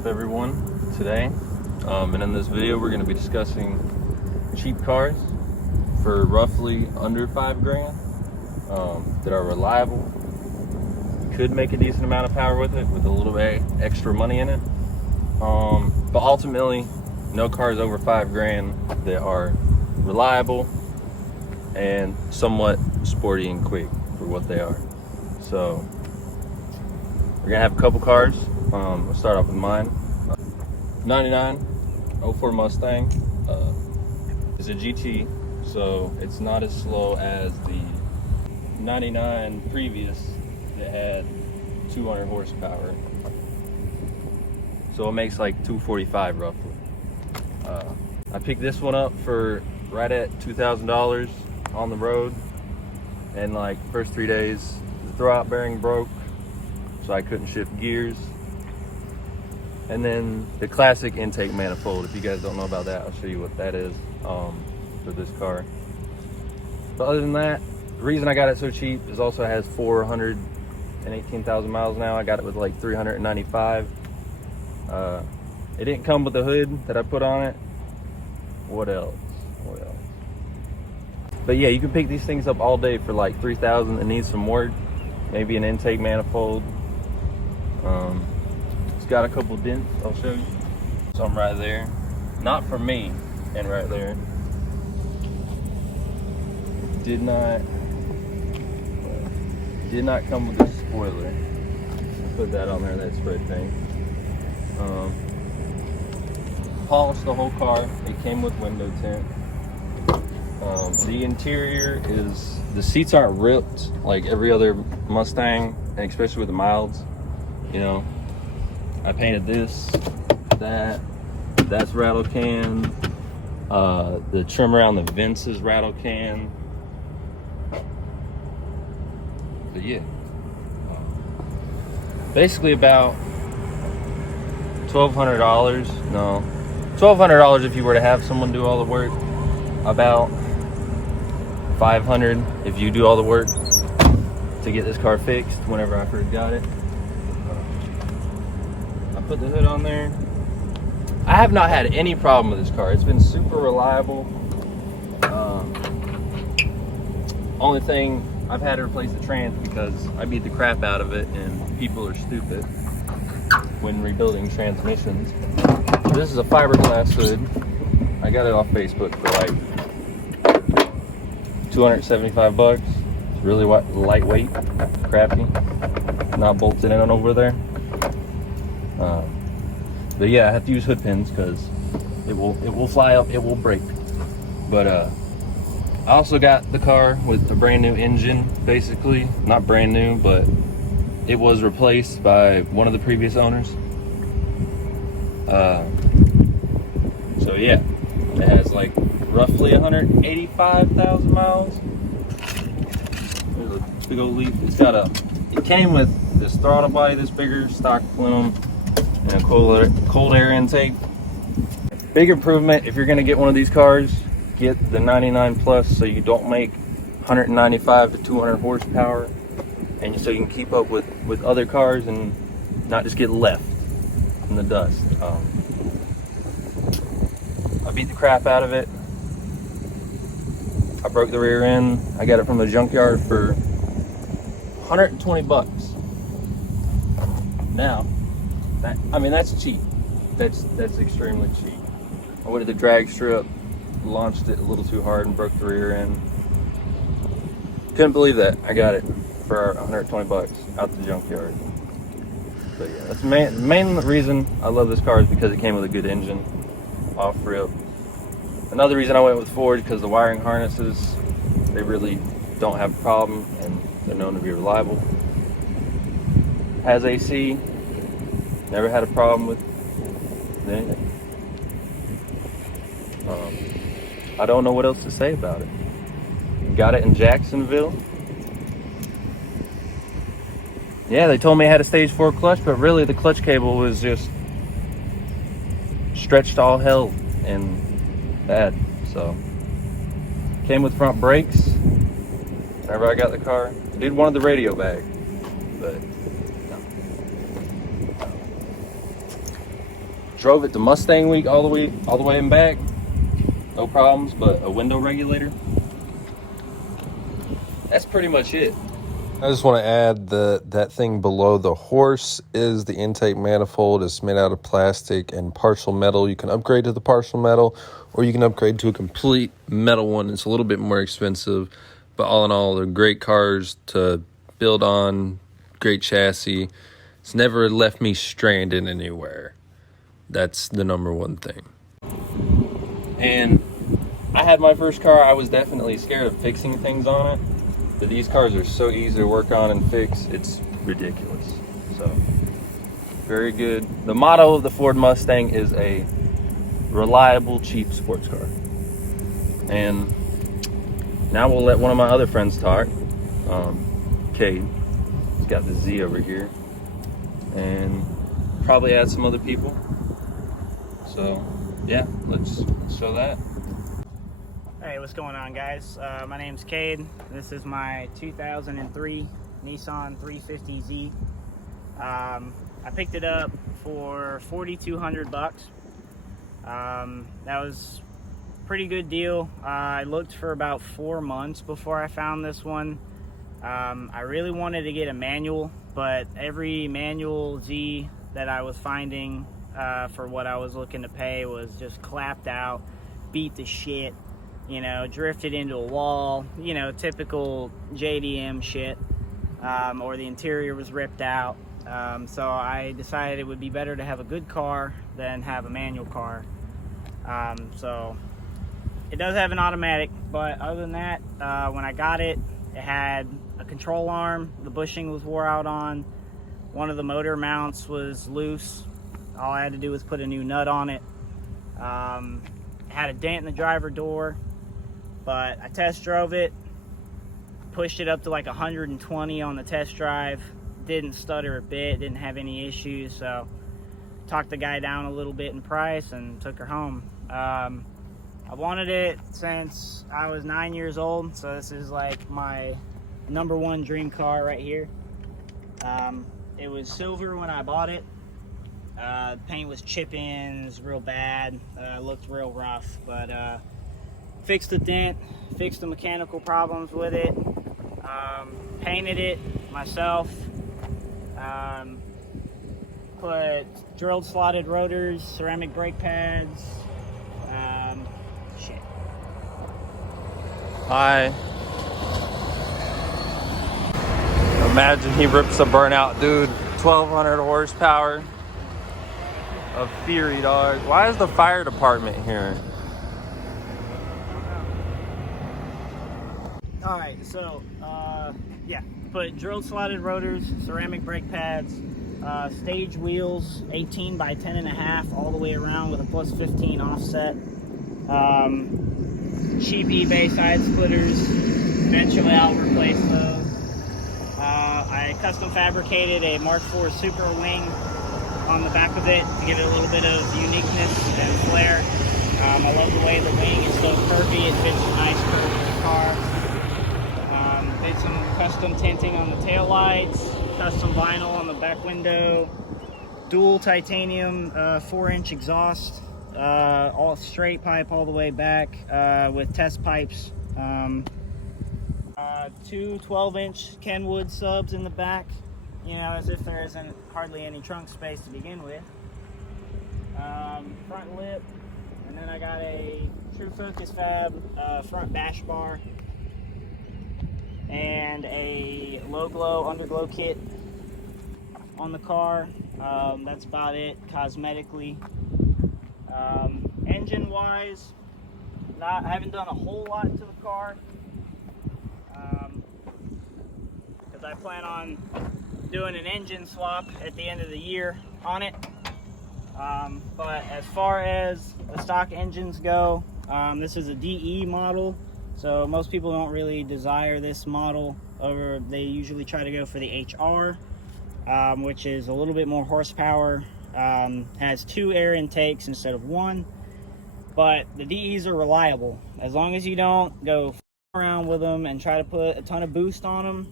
up everyone today? And in this video we're going to be discussing cheap cars for roughly under $5,000 that are reliable. You could make a decent amount of power with it with a little bit extra money in it, but ultimately no cars over $5,000 that are reliable and somewhat sporty and quick for what they are. So we're gonna have a couple cars. We'll start off with mine. 99 04 Mustang. It's a GT, so it's not as slow as the 99 previous that had 200 horsepower. So it makes like 245 roughly. I picked this one up for right at $2,000 on the road, and like first 3 days the throwout bearing broke, so I couldn't shift gears. And then the classic intake manifold, if you guys don't know about that, I'll show you what that is for this car. But other than that, the reason I got it so cheap is also it has 418,000 miles now. I got it with like 395. It didn't come with the hood that I put on it. What else? But yeah, you can pick these things up all day for like 3,000. It needs some work, maybe an intake manifold. It's got a couple dents, I'll show you. Some right there, not for me, and right there. Did not come with a spoiler. Put that on there, that spray paint. Polished the whole car. It came with window tint. The interior is, the seats aren't ripped like every other Mustang, and especially with the milds. You know, I painted this, that's rattle can. The trim around the vents is rattle can. But yeah, basically about $1,200. No, $1,200 if you were to have someone do all the work. About $500 if you do all the work to get this car fixed. Whenever I first got it, I put the hood on there. I have not had any problem with this car. It's been super reliable. Only thing, I've had to replace the trans because I beat the crap out of it, and people are stupid when rebuilding transmissions. So this is a fiberglass hood. I got it off Facebook for like 275 bucks. It's really lightweight, crafty, not bolted in over there. But yeah, I have to use hood pins because it will fly up, it will break. But I also got the car with a brand new engine, basically. Not brand new, but it was replaced by one of the previous owners. So yeah, it has like roughly 185,000 miles. There's a big old leaf. It came with this throttle body, this bigger stock plenum, and a cold air intake. Big improvement if you're gonna get one of these cars, get the 99 plus so you don't make 195 to 200 horsepower, and so you can keep up with other cars and not just get left in the dust. I beat the crap out of it. I broke the rear end. I got it from the junkyard for 120 bucks. Now, that's cheap. That's extremely cheap. I went to the drag strip, launched it a little too hard and broke the rear end. Couldn't believe that. I got it for 120 bucks out the junkyard. But yeah, that's the main reason I love this car is because it came with a good engine, off rip. Another reason I went with Ford because the wiring harnesses, they really don't have a problem and they're known to be reliable. Has AC, never had a problem with anything. I don't know what else to say about it. Got it in Jacksonville. Yeah, they told me I had a stage 4 clutch, but really the clutch cable was just stretched all hell and bad. So came with front brakes whenever I got the car. I did wanted the radio bag, but no. Drove it to Mustang Week all the way and back. No problems, but a window regulator. That's pretty much it. I just want to add that thing below the horse is the intake manifold. It's made out of plastic and partial metal. You can upgrade to the partial metal, or you can upgrade to a complete metal one. It's a little bit more expensive, but all in all, they're great cars to build on, great chassis. It's never left me stranded anywhere. That's the number one thing. And I had my first car. I was definitely scared of fixing things on it. But these cars are so easy to work on and fix, it's ridiculous. So, very good. The motto of the Ford Mustang is a reliable, cheap sports car. And now we'll let one of my other friends talk. Kade. He's got the Z over here. And probably add some other people. So, yeah, let's show that. Hey, what's going on, guys? My name's Kade. This is my 2003 Nissan 350Z. I picked it up for $4,200. That was a pretty good deal. I looked for about 4 months before I found this one. I really wanted to get a manual, but every manual Z that I was finding for what I was looking to pay was just clapped out, beat the shit. You know, drifted into a wall, you know, typical JDM shit, or the interior was ripped out. So I decided it would be better to have a good car than have a manual car. So it does have an automatic, but other than that, when I got it, it had a control arm, the bushing was wore out on, one of the motor mounts was loose. All I had to do was put a new nut on it. It had a dent in the driver door. But I test drove it, pushed it up to like 120 on the test drive, didn't stutter a bit, didn't have any issues, so talked the guy down a little bit in price and took her home. I wanted it since I was 9 years old, so this is like my #1 dream car right here. It was silver when I bought it. The paint was chipping, it was real bad, looked real rough, but fixed the dent, fixed the mechanical problems with it, painted it myself, put drilled slotted rotors, ceramic brake pads, shit. Imagine he rips a burnout, dude. 1,200 horsepower of fury, dog. Why is the fire department here? Alright, so, yeah, put drilled slotted rotors, ceramic brake pads, stage wheels, 18 by 10.5 all the way around with a +15 offset, cheap eBay side splitters. Eventually I'll replace those. I custom fabricated a Mark IV Super Wing on the back of it to give it a little bit of uniqueness and flair. I love the way the wing is so curvy, it fits a nice curve in the car. Did some custom tinting on the taillights, custom vinyl on the back window, dual titanium 4-inch exhaust, all straight pipe all the way back with test pipes. 2 12-inch Kenwood subs in the back, you know, as if there isn't hardly any trunk space to begin with. Front lip, and then I got a True Focus Fab front bash bar and a low glow underglow kit on the car. That's about it cosmetically. Engine wise, I haven't done a whole lot to the car because I plan on doing an engine swap at the end of the year on it. But as far as the stock engines go, this is a DE model, so most people don't really desire this model, or they usually try to go for the HR, which is a little bit more horsepower, has 2 air intakes instead of 1, but the DEs are reliable. As long as you don't go around with them and try to put a ton of boost on them,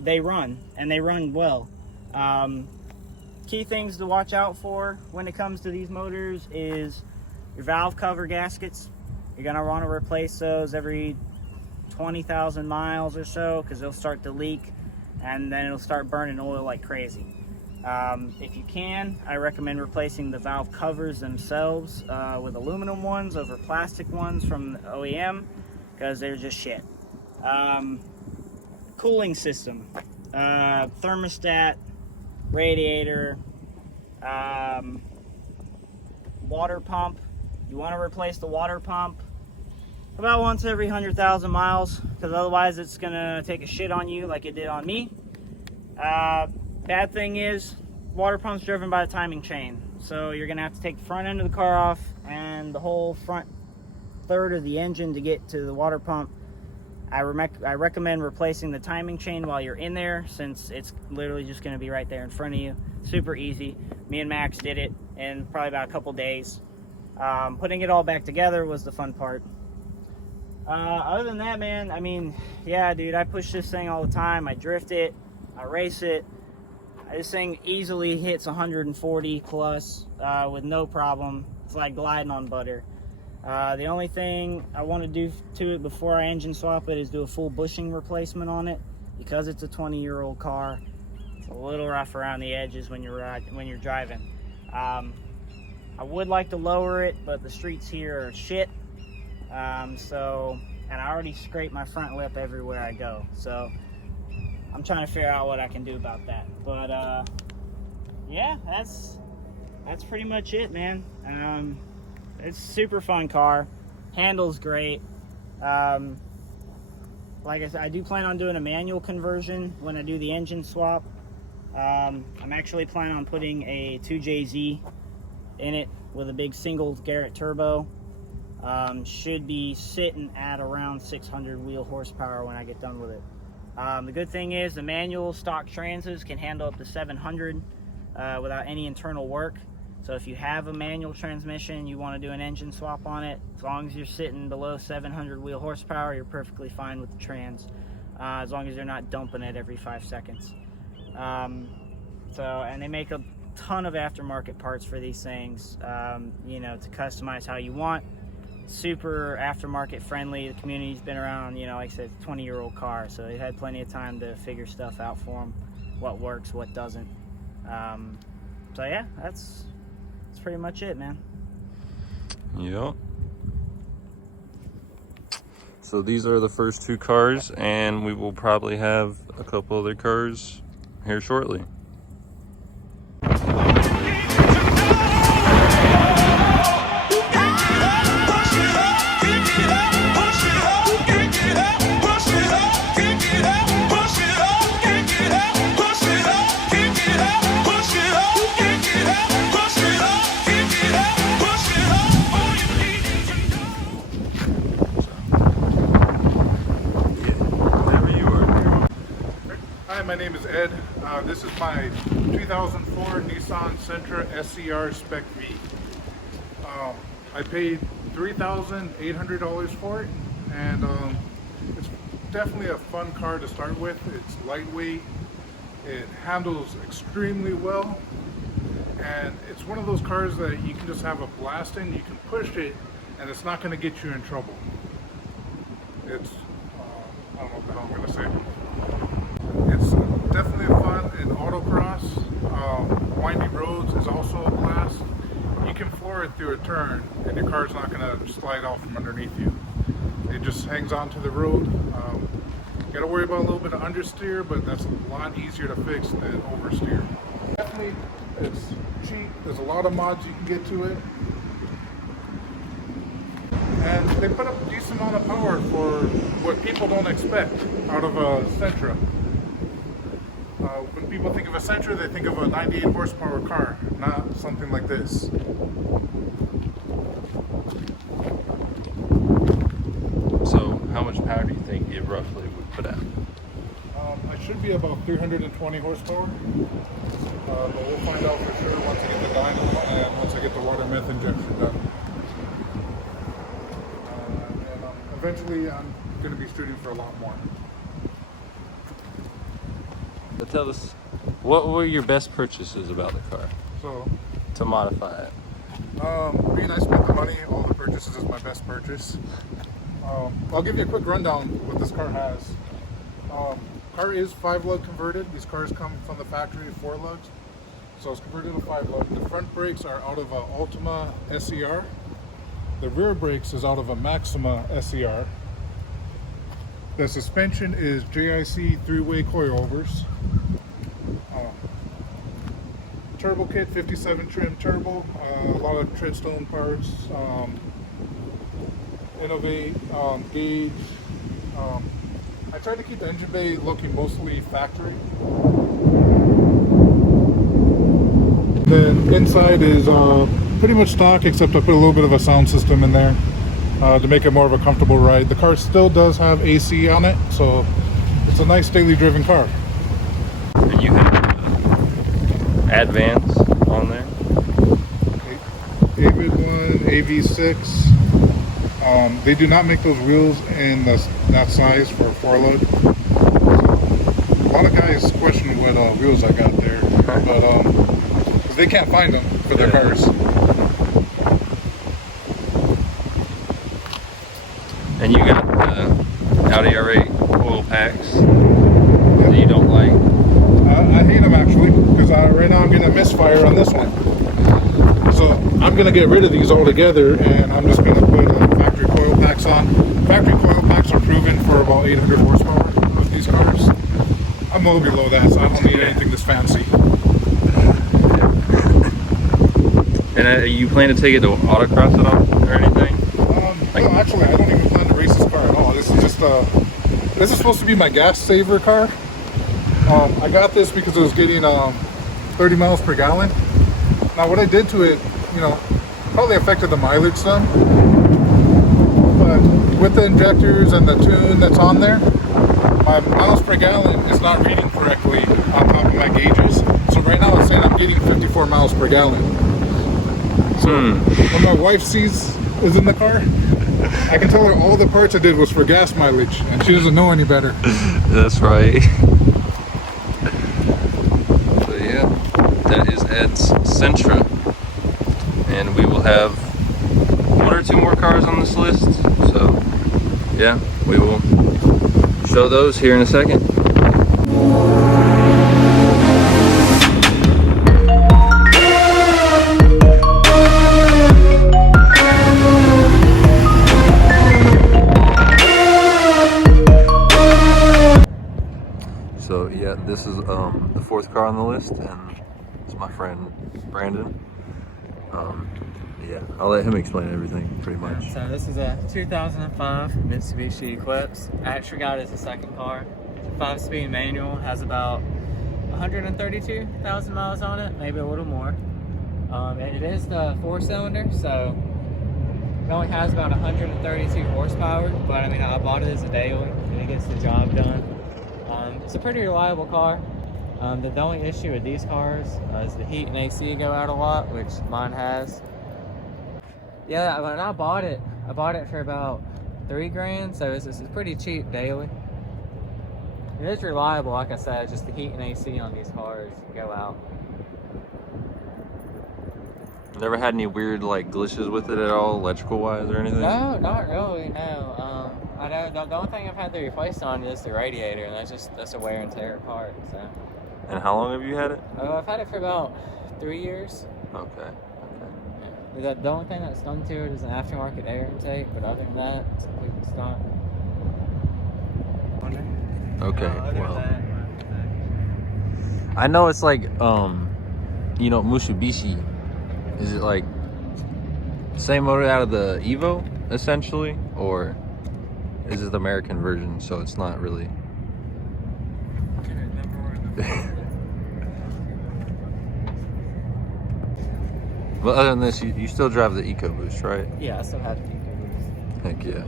they run, and they run well. key things to watch out for when it comes to these motors is your valve cover gaskets. You're gonna want to replace those every 20,000 miles or so, because they'll start to leak and then it'll start burning oil like crazy. If you can, I recommend replacing the valve covers themselves with aluminum ones over plastic ones from the OEM, because they're just shit. Cooling system, thermostat, radiator, water pump. You want to replace the water pump about once every 100,000 miles, because otherwise it's gonna take a shit on you like it did on me. Bad thing is, water pump's driven by the timing chain, so you're gonna have to take the front end of the car off and the whole front third of the engine to get to the water pump. I recommend replacing the timing chain while you're in there, since it's literally just gonna be right there in front of you. Super easy. Me and Max did it in probably about a couple days. Putting it all back together was the fun part. Other than that, man, I mean, yeah, dude, I push this thing all the time. I drift it, I race it. This thing easily hits 140 plus with no problem. It's like gliding on butter. The only thing I want to do to it before I engine swap it is do a full bushing replacement on it, because it's a 20-year-old car. It's a little rough around the edges when you're driving. I would like to lower it, but the streets here are shit. And I already scrape my front lip everywhere I go. So I'm trying to figure out what I can do about that. But yeah, that's pretty much it, man. It's a super fun car. Handles great. Like I said, I do plan on doing a manual conversion when I do the engine swap. I'm actually planning on putting a 2JZ in it with a big single Garrett turbo. Should be sitting at around 600 wheel horsepower when I get done with it. The good thing is the manual stock Transits can handle up to 700 without any internal work. So if you have a manual transmission, you want to do an engine swap on it, as long as you're sitting below 700 wheel horsepower, you're perfectly fine with the trans, as long as you're not dumping it every 5 seconds. And they make a ton of aftermarket parts for these things, you know, to customize how you want. Super aftermarket friendly. The community's been around, you know, like I said, 20-year-old car, so they've had plenty of time to figure stuff out for them, what works, what doesn't. So yeah, that's pretty much it, man. Yep. So these are the first two cars, and we will probably have a couple other cars here shortly. My name is Ed. This is my 2004 Nissan Sentra SCR Spec V. I paid $3,800 for it, and it's definitely a fun car to start with. It's lightweight, it handles extremely well, and it's one of those cars that you can just have a blast in. You can push it, and it's not going to get you in trouble. It's, I don't know what the hell I'm going to say. It's definitely fun in autocross. Windy roads is also a blast. You can floor it through a turn and your car's not going to slide off from underneath you. It just hangs onto the road. You got to worry about a little bit of understeer, but that's a lot easier to fix than oversteer. Definitely, it's cheap. There's a lot of mods you can get to it. And they put up a decent amount of power for what people don't expect out of a Sentra. When people think of a Sentra, they think of a 98 horsepower car, not something like this. So how much power do you think it roughly would put out? I should be about 320 horsepower, but we'll find out for sure once I get the dyno and once I get the water meth injection done. Eventually I'm going to be shooting for a lot more. tell us, what were your best purchases about the car So, to modify it? being I spent the money, all the purchases is my best purchase. I'll give you a quick rundown what this car has. Car is 5-lug converted. These cars come from the factory 4 lugs. So it's converted to 5-lug. The front brakes are out of a Ultima SER. The rear brakes is out of a Maxima SER. The suspension is JIC 3-way coilovers. Turbo kit, 57 trim turbo, a lot of treadstone parts, Innovate, gauge. I tried to keep the engine bay looking mostly factory. The inside is pretty much stock, except I put a little bit of a sound system in there to make it more of a comfortable ride. The car still does have AC on it, so it's a nice daily driven car. And you have Advance on there. David one, AV6. They do not make those wheels in that size for a 4-lug. A lot of guys question what wheels I got there, but because they can't find them for their cars. And you got the Audi R8 coil packs that you don't like. I hate them actually, because right now I'm getting a misfire on this one. So I'm going to get rid of these altogether, and I'm just going to put factory coil packs on. Factory coil packs are proven for about 800 horsepower with these cars. I'm well below that, so I don't need anything this fancy. And you plan to take it to autocross at all or anything? No, actually, I don't even plan to race this car at all. This is just this is supposed to be my gas saver car. I got this because it was getting 30 miles per gallon. Now, what I did to it, probably affected the mileage some. But with the injectors and the tune that's on there, my miles per gallon is not reading correctly on top of my gauges. So right now it's saying I'm getting 54 miles per gallon. So when my wife is in the car, I can tell her all the parts I did was for gas mileage, and she doesn't know any better. That's right. So yeah, that is Ed's Sentra, and we will have 1 or 2 more cars on this list. So yeah, we will show those here in a second. So yeah, this is the 4th car on the list, and it's my friend Brandon. Yeah, I'll let him explain everything pretty much. So this is a 2005 Mitsubishi Eclipse. I actually got it as a second car. 5-speed manual, has about 132,000 miles on it, maybe a little more. And it is the 4-cylinder, so it only has about 132 horsepower, but I mean, I bought it as a daily, and it gets the job done. It's a pretty reliable car. The only issue with these cars is the heat and AC go out a lot, which mine has. Yeah, when I bought it for about $3,000, so it's pretty cheap daily. It is reliable, like I said, just the heat and AC on these cars go out. Never had any weird like glitches with it at all, electrical wise or anything? No, not really, no. I know the only thing I've had to replace on is the radiator, and that's a wear and tear part, so. And how long have you had it? I've had it for about 3 years. Okay. The only thing that's done to it is an aftermarket air intake, but other than that, it's completely stopped. Okay, well. I know it's like, Mitsubishi. Is it like same motor out of the Evo, essentially? Or is it the American version, so it's not really? I can't remember where But other than this, you still drive the EcoBoost, right? Yeah, I still have the EcoBoost. Heck yeah.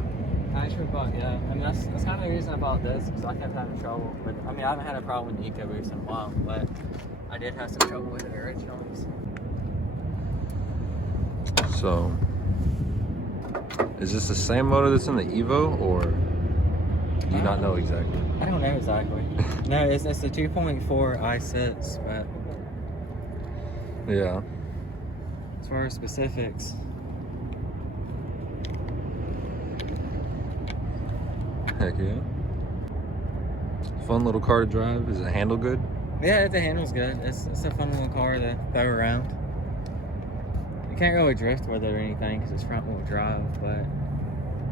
I actually bought, yeah. I mean, that's kind of the reason I bought this, because I kept having trouble with. I mean, I haven't had a problem with the EcoBoost in a while, but I did have some trouble with it originally. So, is this the same motor that's in the Evo, or do you not know exactly? I don't know exactly. No, it's a 2.4 i6, but Yeah. as far as specifics, Heck yeah. Fun little car to drive. Is it handle good? yeah, the handle's good. It's a fun little car to throw around. You can't really drift with it or anything because it's front wheel drive, but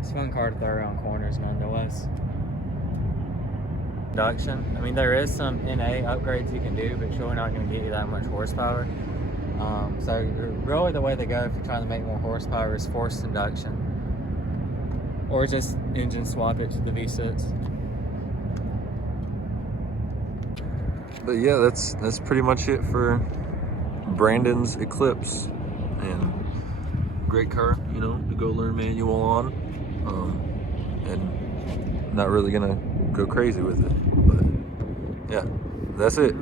it's a fun car to throw around corners nonetheless. Induction. I mean, there is some NA upgrades you can do, but it's really not going to get you that much horsepower. So really the way to go if you're trying to make more horsepower is forced induction, or just engine swap it to the V6. But yeah, that's pretty much it for Brandon's Eclipse. And great car, you know, to go learn manual on. And not really gonna go crazy with it. But yeah, that's it.